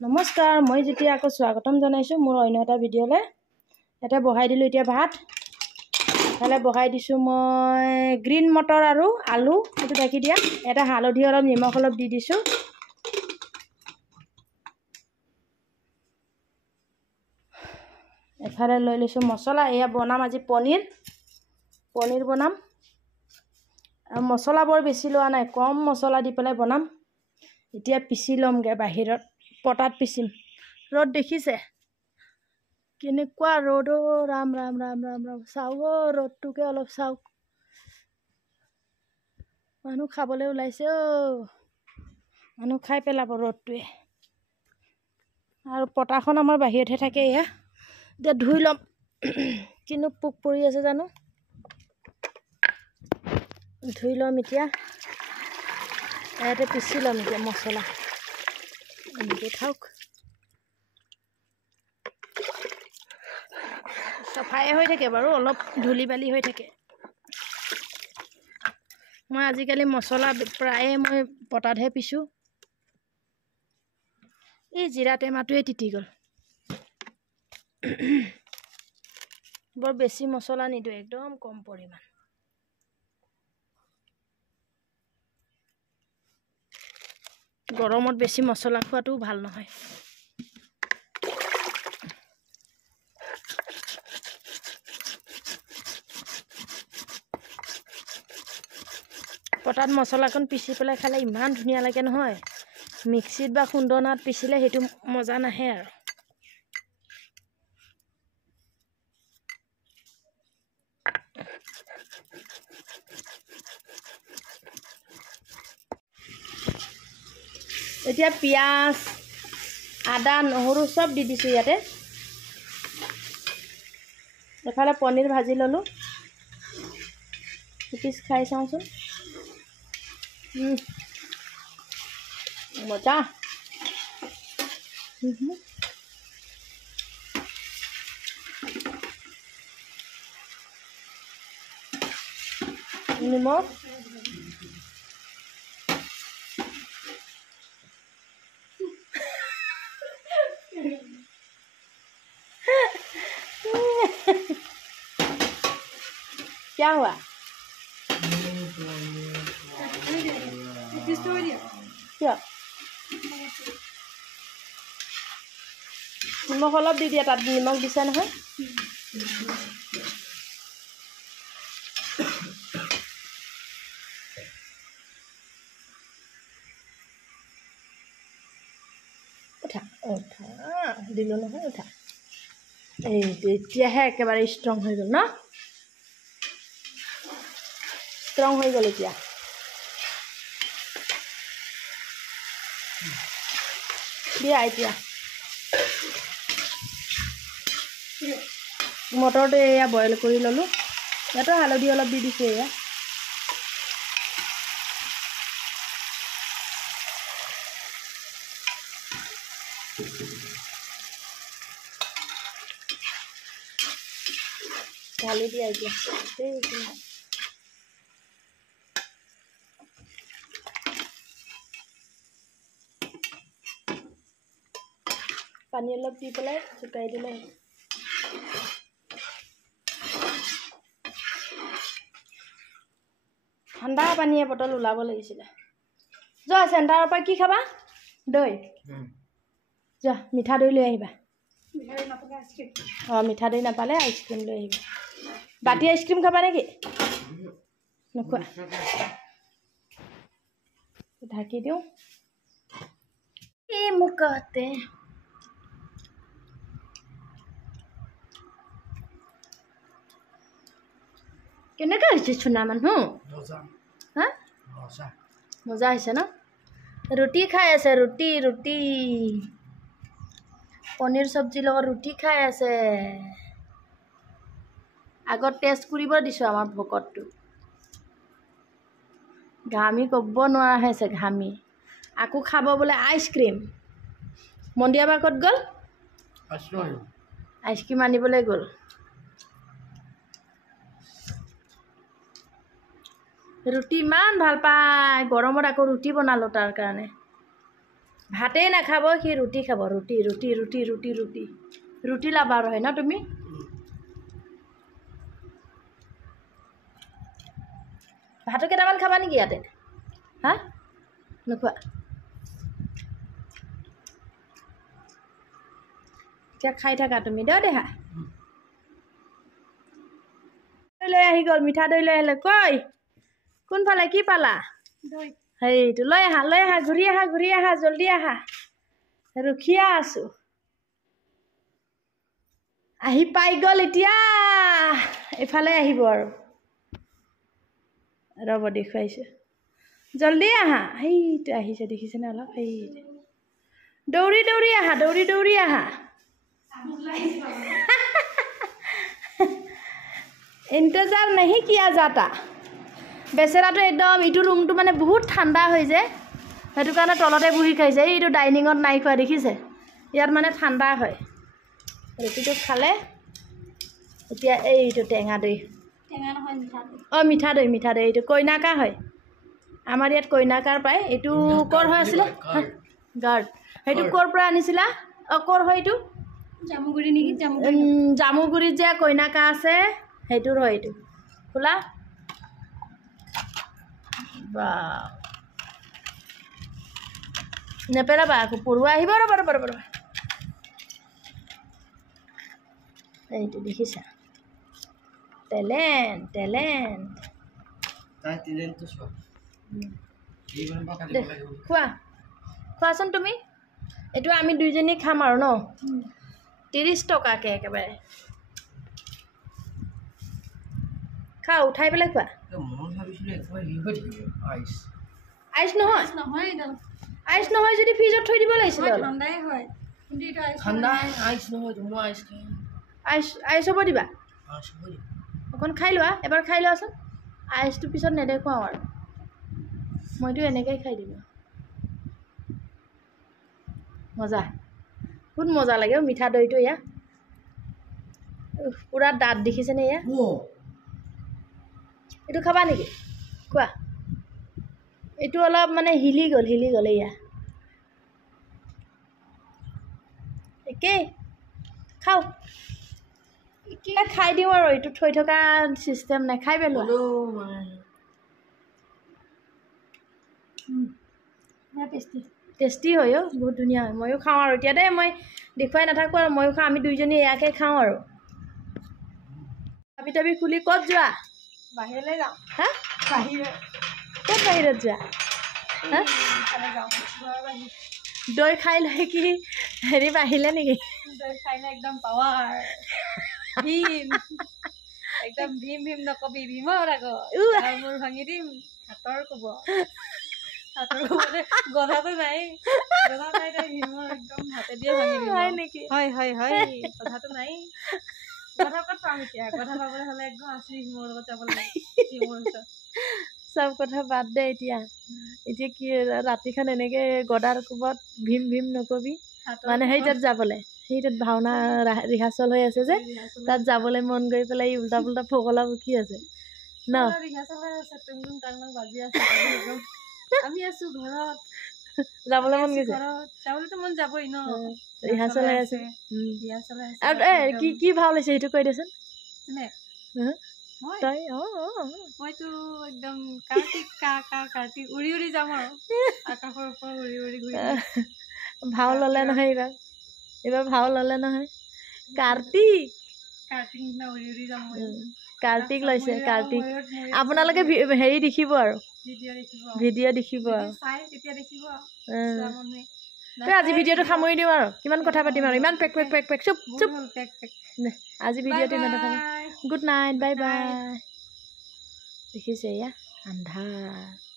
নমস্কাৰ, মই যেতিয়া আকৌ স্বাগতম জনাইছোঁ মোৰ অন্য এটা ভিডিঅ'লৈ। ইয়াতে বহাই দিলোঁ এতিয়া ভাত। ইফালে বহাই দিছোঁ মই গ্ৰীণ মটৰ আৰু আলু, এইটো ঢাকি দিয়া। এটা হালধি অলপ নিমখ অলপ দি দিছোঁ। এফালে লৈ লৈছোঁ মছলা। এয়া বনাম আজি পনীৰ বনাম। আৰু মছলা বৰ বেছি লোৱা নাই, কম মছলা দি পেলাই বনাম। এতিয়া পিচি ল'মগৈ বাহিৰত, পটাত পিচিম। ৰ'দ দেখিছে কেনেকুৱা ৰ'দ? ৰাম ৰাম ৰাম ৰাম ৰাম, চাওক ৰ'দটোকে অলপ চাওক। মানুহ খাবলৈ ওলাইছে মানুহ খাই পেলাব ৰ'দটোৱে। আৰু পটাখন আমাৰ বাহিৰতহে থাকে। এয়া এতিয়া ধুই ল'ম। কিনো পোক পৰি আছে জানো, ধুই ল'ম এতিয়া। ইয়াতে পিচি ল'ম এতিয়া মছলা। এনেকৈ থাকক, চফাই হৈ থাকে বাৰু, অলপ ধূলি বালি হৈ থাকে। মই আজিকালি মছলা প্ৰায়ে মই পটাতহে পিছোঁ। এই জিৰা টেমাটোৱে তিতি গ'ল। বৰ বেছি মছলা নিদিওঁ, একদম কম পৰিমাণ। গৰমত বেছি মছলা খোৱাটোও ভাল নহয়। পটাত মছলাকণ পিচি পেলাই খালে ইমান ধুনীয়া লাগে নহয়। মিক্সিত বা খুন্দনাত পিচিলে সেইটো মজা নাহে আৰু। এতিয়া পিঁয়াজ, আদা, নহৰু চব দি দিছোঁ ইয়াতে। এফালে পনীৰ ভাজি ল'লোঁ। পিচ খাই চাওঁচোন, মজা। নিমখ, क्या हुआ? क्या নিমখ অলপ দি দিয়া, তাত নিমখ দিছে নহয়। উঠা উঠা দিলোঁ নহয়, উঠা। এইটো এতিয়াহে একেবাৰে ষ্ট্ৰং হৈ গ'ল ন, ষ্ট্ৰং হৈ গ'ল এতিয়া। দিয়া এতিয়া মটৰটো এয়া বইল কৰি ল'লোঁ। ইয়াতো হালধি অলপ দি দিছোঁ। এয়া ঢালি দিয়া এতিয়া। পানী অলপ দি পেলাই শুকাই দিলে। ঠাণ্ডা পানী বটল ওলাব লাগিছিলে। যোৱা চেণ্টাৰৰ পৰা কি খাবা? দৈ। যোৱা মিঠা দৈ লৈ আহিবা। মিঠা দৈ নাপালে আইচক্ৰীম লৈ আহিবা। বাতি আইচক্ৰীম খাবা নেকি? নোখোৱা? ঢাকি দিওঁ। এই মোক কহতে কেনেকৈ হৈছে চুনা মানুহ? হা, মজা হৈছে ন? ৰুটি খাই আছে, ৰুটি ৰুটি পনীৰ চব্জিৰ লগত ৰুটি খাই আছে। আগত টেষ্ট কৰিব দিছোঁ আমাৰ ভকতটো। ঘামি ক'ব নোৱাৰা হৈছে, ঘামি। আকৌ খাব বোলে আইচক্ৰীম। মন্দিয়া বা ক'ত গ'ল? আইচক্ৰীম আনিবলৈ গ'ল। ৰুটি ইমান ভাল পায়, গৰমত আকৌ ৰুটি বনালোঁ তাৰ কাৰণে। ভাতেই নাখাব সি ৰুটি খাব ৰুটি ৰুটি ৰুটি ৰুটি ৰুটি ৰুটি লাভাৰ হয় ন তুমি ভাতো কেইটামান খাবা নেকি ইয়াতে হা নোখোৱা এতিয়া খাই থাকা তুমি দেহা লৈ আহি গ'ল মিঠা দৈ লৈ আহিলে কৈ কোনফালে কি পালা সেইটো লৈ আহা ঘূৰি আহা জল্দি আহা ৰখিয়া আছো আহি পাই গ'ল এতিয়া এফালে আহিব আৰু ৰ'ব দেখুৱাইছোঁ জল্দি আহা সেইটো আহিছে দেখিছেনে অলপ সেই দৌৰি আহা ইন্তজাৰ নাহি কিয়া যাতা বেচেৰাটো একদম ইটো ৰুমটো মানে বহুত ঠাণ্ডা হৈ যায় সেইটো কাৰণে তলতে বহি খাইছে এইটো ডাইনিঙত নাই খোৱা দেখিছে ইয়াত মানে ঠাণ্ডা হয় ৰুটিটো খালে এতিয়া এইটো টেঙা দৈ মিঠা দৈ এইটো কইনাকা হয় আমাৰ ইয়াত কইনাকাৰ পায় এইটো ক'ৰ হৈ আছিলে গাৰ্ড সেইটো ক'ৰ পৰা আনিছিলা ক'ৰ হয় এইটো জামুগুৰি নেকি জামুগুৰিত যে কইনাকা আছে সেইটোৰ হয় এইটো খোলা বা নেপেলাবা আকৌ পৰুৱা আহিব ৰ'বা এইটো দেখিছা টেলেণ্ট খোৱাচোন তুমি এইটো আমি দুইজনী খাম আৰু ন 30 টকাকৈ একেবাৰে খা উঠাই পেলাই খোৱা আইচ নহয় যদি ফ্ৰিজত থৈ দিব লাগিছিল আইচ হ'ব দিবা অকণ খাই লোৱা এবাৰ খাই লোৱাচোন আইচটো পিছত নেদেখুৱাওঁ আৰু মইতো এনেকৈয়ে খাই দিম মজা বহুত মজা লাগে মিঠা দৈটো এয়া পূৰা দাঁত দেখিছেনে এয়া এইটো খাবা নেকি কোৱা এইটো অলপ মানে হিলি গ'ল এয়া একেই খাওঁ খাই দিওঁ আৰু এইটো থৈ থকা চিষ্টেম নাই খাই পেলোৱা টেষ্টি হয় বহুত ধুনীয়া হয় ময়ো খাওঁ আৰু এতিয়া দেই মই দেখুৱাই নাথাকোঁ আৰু ময়ো খাওঁ আমি দুইজনী এয়াকে খাওঁ আৰু ভাবি খুলি ক'ত যোৱা বাহিৰলৈ যাওঁ হা ক'ত বাহিৰত যোৱা হা দৈ খাই লৈ কি হেৰি বাঢ়িলে নেকি দৈ খাইলে একদম পাৱাৰ একদম ভীম নকবি ভীমৰ আকৌ মোৰ ভাঙি দিম হাতৰ ক'ব গধাটো নাই ভীমৰ একদম হাতে দিয়ে ভাঙি দিম হয় নেকি হয় গধাটো নাই গধা ক'ত পাম এতিয়া গধা পাবলৈ হ'লে একদম আছলি ভীমৰ লগত যাব লাগে চব কথা বাদ দে এতিয়া কি ৰাতিখন এনেকৈ গদাৰ কোবত ভীম নকবি মানে সেই তাত যাবলৈ সেই তাত ভাওনা ৰিহাৰ্চেল হৈ আছে যে তাত যাবলৈ মন গৈ পেলাই উল্টা পুল্টা ফকলা বকি আছে ন আমি আছো ঘৰত যাবলৈ মন গৈছে যাবলৈতো মন যাবই ন ৰিহাৰ্চেল হৈ আছে আৰু কি ভাও লৈছে সেইটো কৈ দেচোন তই মইতো একদম কাৰ্তিক উৰি যাম আৰু আকাশৰ ওপৰত উৰি ভাও ল'লে নহয় এইবাৰ ভাও ল'লে নহয় কাৰ্তিক লৈছে কাৰ্তিক আপোনালোকে হেৰি দেখিব আৰু ভিডিঅ' দেখিব আৰু আজি ভিডিঅ'টো সামৰি দিওঁ আৰু কিমান কথা পাতিম আৰু ইমান পেক চুপ আজি ভিডিঅ'টো ইমান গুড নাইট বাই বাই দেখিছে এয়া আন্ধাৰ